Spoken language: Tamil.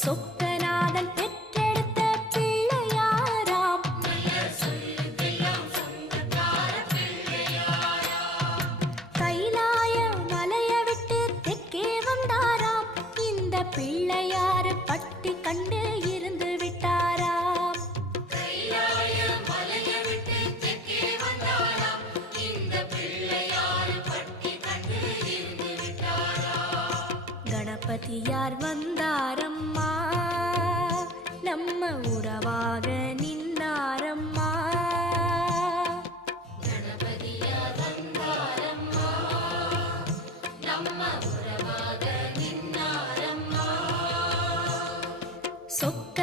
சொக்கநாதன் பெற்றெடுத்த பிள்ளையாராம். கைலாய மலைய விட்டு தெற்கே வந்தாராம். இந்த பிள்ளையாரு பட்டி கண்டு இருந்து விட்டாராம். கணபதியார் வந்தாரம்மா, நம்ம உறவாக நின்னாரம்மா. கணபதியார் வந்தாரம்மா, நம்ம உறவாக நின்னாரம்மா. சொக்க